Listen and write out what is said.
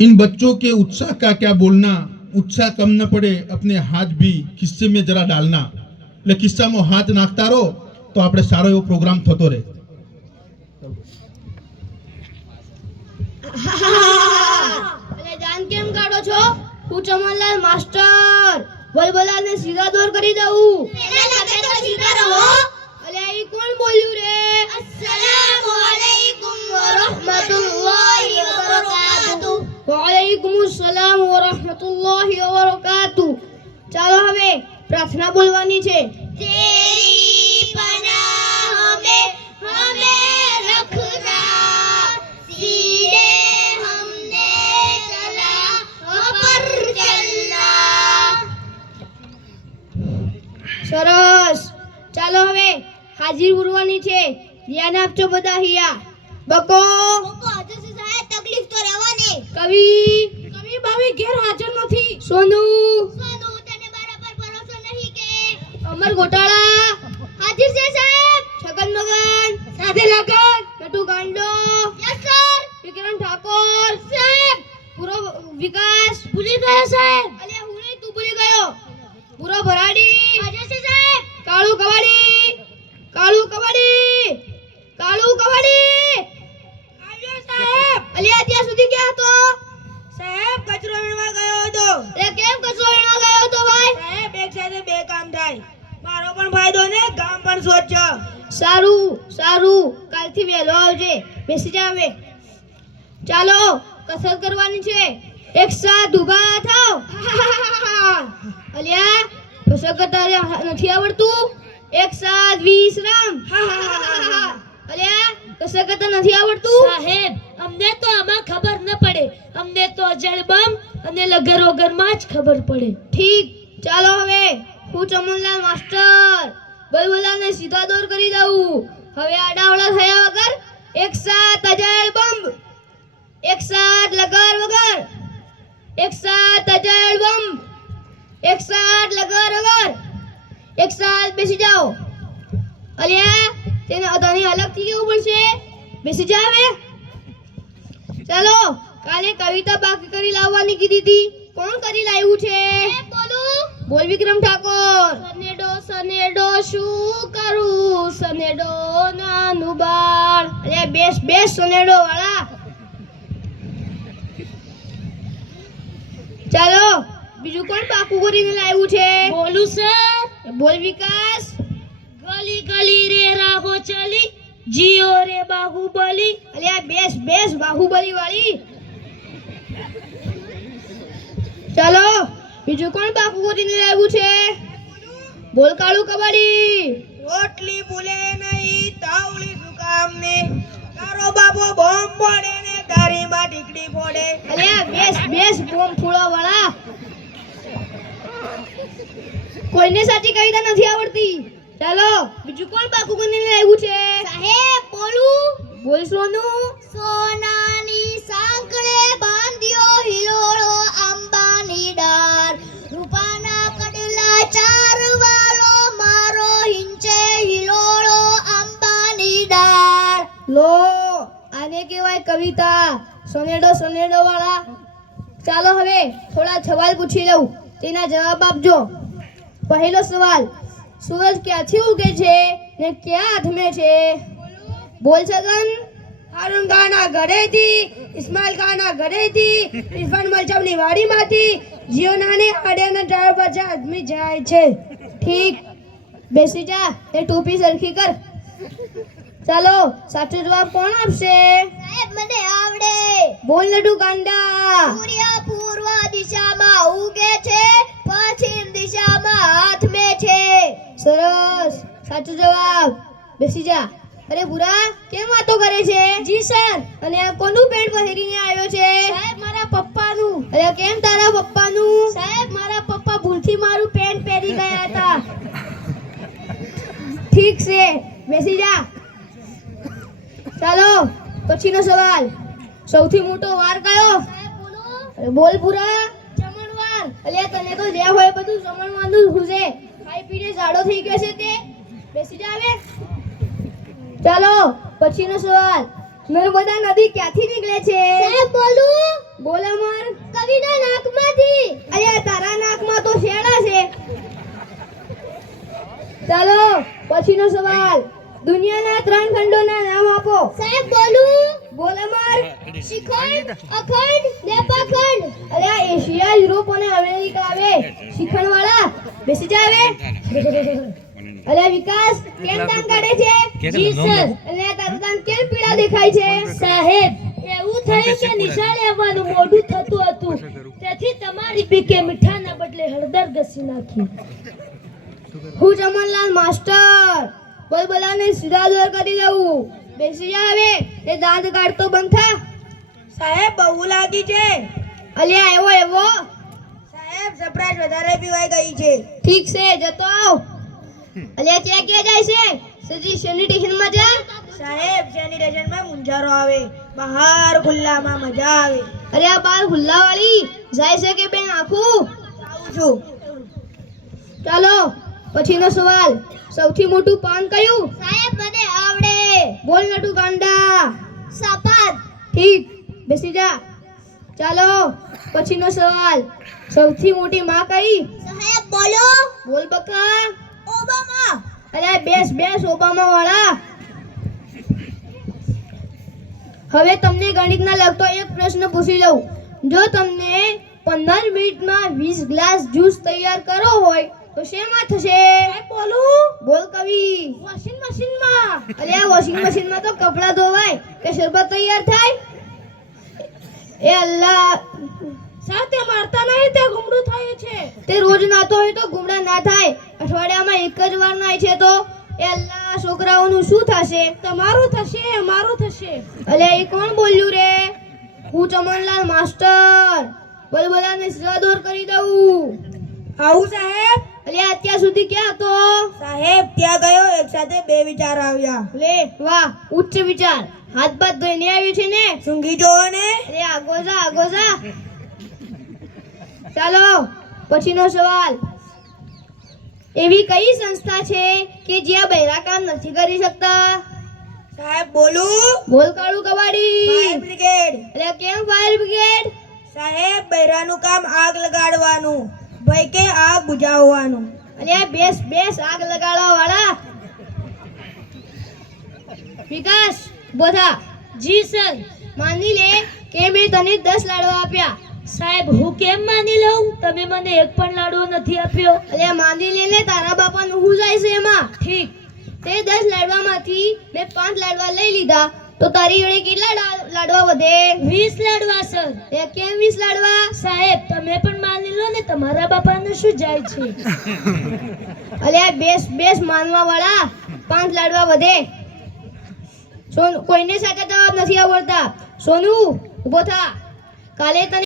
इन बच्चों के उत्साह का क्या बोलना, उत्साह कम न पड़े अपने हाथ भी खिस्से में जरा डालना। એટલે ખિસ્સામાં હાથ નાખતા રહો તો આપણે સારો એવો પ્રોગ્રામ થતો રહે. અલે જાન કેમ કાઢો છો? હું ચમનલાલ માસ્ટર બલબલાને સીધા દોર કરી દઉં. પહેલા તમે તો સીધા રહો. અલે આ કોણ બોલ્યું રે? અસ્સલામુ અલૈકુમ વ રહમતુલ્લાહિ વ બરકાતુહુ. વાલેકુમ સલામ વ રહમતુલ્લાહિ વ બરકાતુહુ. ચાલો હવે પ્રાર્થના બોલવાની છે. तेरी पनाह में हमें रखना, सीधे हमने चला पर चलना. સરસ. ચાલો હવે હાજરી પૂરવાની છે. ધ્યાન આપજો બધા હિયા. બકો કોકો હજુ સાહેબ તકલીફ તો રહેવાની. કવિ ભાભી ઘેર હાજર નથી. સોનુ સોનુ તને બરાબર ભરોસો નહીં કે? અમર ગોટાળા હાજર છે સાહેબ. છગન મગન સાથે લગન. નટુ ગાંડો યસ સર. વિક્રમ ઠાકોર સાહેબ. પૂરો વિકાસ ભૂલી ગયા સાહેબ. અલ્યા હું નહીં, તું ભૂલી ગયો. પૂરો ભરાડી હાજર છે સાહેબ. કાળુ કવાડી આવ્યો સાહેબ. અલ્યા ત્યાં સુધી ક્યાં હતો સાહેબ? કચરો વીણવા ગયો હતો. એ કેમ કચરો વીણવા ગયો હતો ભાઈ? સાહેબ એક સાથે બે કામ થાય, મારો પણ ફાયદો ને ગામ પણ સ્વચ્છ. સારું કાલથી વહેલો આવજે. બેસી જા હવે. ચાલો કસરત કરવાની છે. એક સાથ ઊભા થાઓ. અલ્યા કસરત કરતા નથી આવડતું? એક સાથ વિશ્રામ. અલ્યા કસરત કરતા નથી આવડતું? સાહેબ અમને તો આમાં ખબર ન પડે, અમને તો જળબમ અને લગર વગરમાં જ ખબર પડે. ઠીક. ચાલો હવે હું ચમનલાલ માસ્ટર બલબલાને સીધા દોર કરી દઉં. હવે આડાવડા થયા વગર એક સાથ અજળ બંબ, એક સાથ લગર વગર, એક સાથ અજળ બંબ, એક સાથ લગર વગર, એક સાથ બેસી જાઓ. અલ્યા તેને અદાની અલગથી કેવું પડશે. બેસી જા હવે. ચાલો કાલે કવિતા બાકી કરી લાવવાની કીધી હતી. કોણ કરી લાવ્યું છે? બોલ વિક્રમ ઠાકોર. સનેડો શું કરું, સનેડો નાનું બાળ. અરે બેસ સનેડો વાળા. ચાલો બીજું કોણ પાકું કરીને લાવ્યું છે? બોલું સર. બોલ વિકાસ. ગલી ગલી રે રાહો ચલી, જીઓ રે બાહુબલી. અલ્યા બેસ બાહુબલી વાળી. ચાલો બીજું કોણ પાકું કરીને લાવ્યું છે? બોલ કાળુ કબડ્ડી. રોટલી ભૂલે નહીં, તાવડી શું કામ ને, તારો બાપો બોમ્બ ફોડે ને તારીમાં ટીકડી ફોડે. અલ્યા બેસ બોમ ફૂળા વાળા. કોઈને સાચી કવિતા નથી આવડતી. ચાલો બીજું કોણ પાકું કરીને લાવ્યું છે? સાહેબ બોલું. બોલ સોનુ. સોનાની સાંકળે બાંધ્યો હિલોળો આંબાની ડાળ, રૂપાના કડલા ચારવાલો મારો હિંચે હિલોળો આંબાની ડાળ. લો આને કહેવાય કવિતા. સનેડો વાળા. ચાલો હવે થોડા સવાલ પૂછી લઉં, તેના જવાબ આપજો. પહેલો સવાલ, સૂરજ ક્યાંથી ઉગે છે ને ક્યાં આથમે છે? બોલ છગન. હારૂન ખાના ઘરેથી, ઇસ્માઇલ ખાના ઘરેથી, ઇરફાન મલચમની વાડીમાંથી, જીઓનાને આડિયાના ટાયર પર આદમી જાય છે. ઠીક. બેસી જા તે ટોપી સરખી કર. ચાલો સાચો જવાબ કોણ આપશે? સાહેબ મને આવડે. બોલ નટુ ગાંડા. સૂર્ય પૂર્વ દિશામાં ઉગે છે, પશ્ચિમ દિશામાં આથમે છે. સરસ સાચો જવાબ. બેસી જા. અરે ભૂરા કેમ વાતો કરે છે? જી સર. અને આ કોનું પેન્ટ પહેરીને આવ્યો છે? સાહેબ મારા પપ્પાનું. અરે કેમ તારા પપ્પાનું? સાહેબ મારા પપ્પા ભૂલથી મારું પેન્ટ પહેરી ગયા હતા. ઠીક છે બેસી જા. ચાલો પછીનો સવાલ, સૌથી મોટો વાર કયો? સાહેબ બોલો. અરે બોલ ભૂરા. જમણવાર. અલ્યા તને તો જે હોય બધું જમણવાનું જ હુંશે. ખાઈ પીને જાડો થઈ ગયો છે તે. બેસી જા હવે. ચાલો પછીનો સવાલ, નર્મદા નદી ક્યાંથી નીકળે છે? સાહેબ બોલું. બોલ અમર. પછીનો સવાલ દુનિયાના 3 ખંડોના નામ આપો. સાહેબ બોલું. બોલ અમર. શિખંડ, અખંડ ને પાખંડ. અરે આ એશિયા, યુરોપ અને અમેરિકા આવે. શિખંડ વાળા બેસી જા હવે. અરે વિકાસ કેમ દાંત કાઢે છે? જી સર. અને તારું દાંત કેમ પીળા દેખાય છે? સાહેબ એવું થયું કે નિશાળે આવવાનું મોડું થતું હતું તેથી તમારી પીકે મીઠાના બદલે હળદર ઘસી નાખી. હું ચમનલાલ માસ્ટર બોલ બોલાને સીધા દૂર કરી દઉં. બેસી જા હવે. તે દાંત કાઢતો બંધ થા. સાહેબ બહુ લાગી છે. અલ્યા એવો એવો. સાહેબ સપ્રાઈઝ વધારે પીવાઈ ગઈ છે. ઠીક છે જતો આવ. અલ્યા ત્યાં ક્યાં જાય છે? સજી સેનિટેશન માં જા. સાહેબ સેનિટેશનમાં મુંજારો આવે, બહાર ખુલ્લામાં મજા આવે. અરે આ બાર હુલ્લા વાળી જાય છે કે બેન આખું? આવું છું. ચાલો પછીનો સવાલ સૌથી મોટું પાન કયું? સાહેબ મને આવડે. બોલ નટુ કાંડા. સપાટ. ઠીક બેસી જા. ચાલો પછીનો સવાલ સૌથી મોટી માં કઈ? સાહેબ બોલો. બોલ બકા. ઓબામા. અરે બેસ બેસ ઓબામા વાળા. હવે તમને ગણિતના લગતો એક પ્રશ્ન પૂછી લઉં. જો તમને 15 મિનિટમાં 20 ગ્લાસ જ્યુસ તૈયાર કરવો હોય તો શેમાં થશે? બોલું. બોલ કવિ. વોશિંગ મશીનમાં. અરે આ વોશિંગ મશીનમાં તો કપડાં ધોવાય કે શરબત તૈયાર થાય? એ અલ્લાહ, સાથે મારતા નહીં તે ગુમડું થાય છે. તે રોજ નાતો હોય તો ગુમડા ના થાય. અઠવાડિયામાં એક જ વાર નાય છે તો એ અલ્લાહ, છોકરાઓનું શું થશે? તમારું થશે, અમારું થશે. અલે એ કોણ બોલ્યું રે? હું ચમનલાલ માસ્ટર બોલ બોલાને સીધા દૂર કરી દઉં. આવું સાહેબ. અલે અત્યાર સુધી ક્યાં હતો? સાહેબ ત્યાં ગયો એક સાથે બે વિચાર આવ્યા. લે વાહ, ઉચ્ચ વિચાર. હાથ બાથ ધોઈને આવ્યું છે ને? સૂંઘી જોવો ને. અરે આગો જા આગો જા. ચાલો પછીનો સવાલ એવી કઈ સંસ્થા છે કે જ્યાં બૈરા કામ નથી કરી શકતા? સાહેબ બોલું. બોલ કાળુ કબાડી. Fire brigade. અરે કેમ ફાયર બ્રિગેડ? સાહેબ બૈરાનું કામ આગ લગાડવાનું, ભાઈ કે આગ બુઝાવવાનું. અરે બેસ બેસ આગ લગાડવા વાળા. વિકાસ બોધા. જી સર. માની લે કે મેં તને 10 લાડવા આપ્યા. સાહેબ હું કેમ માની લઉં? તમે મને એક પણ લાડવો નથી આપ્યો. અરે માની લે ને તારા બાપાનું હું જાય છે એમાં. ઠીક. તે 10 લાડવામાંથી મેં 5 લાડવા લઈ લીધા તો તારી જોડે કેટલા લાડવા વધે? 20 લાડવા સર. એ કેમ 20 લાડવા? સાહેબ તમે પણ માની લો ને તમારા બાપાનું શું જાય છે? અરે બેસ બેસ માનવા વાળા. 5 લાડવા વધે. સોનુ કોઈને સાચા જવાબ નથી આવડતા. સોનુ ઊભો થા. કાલે તને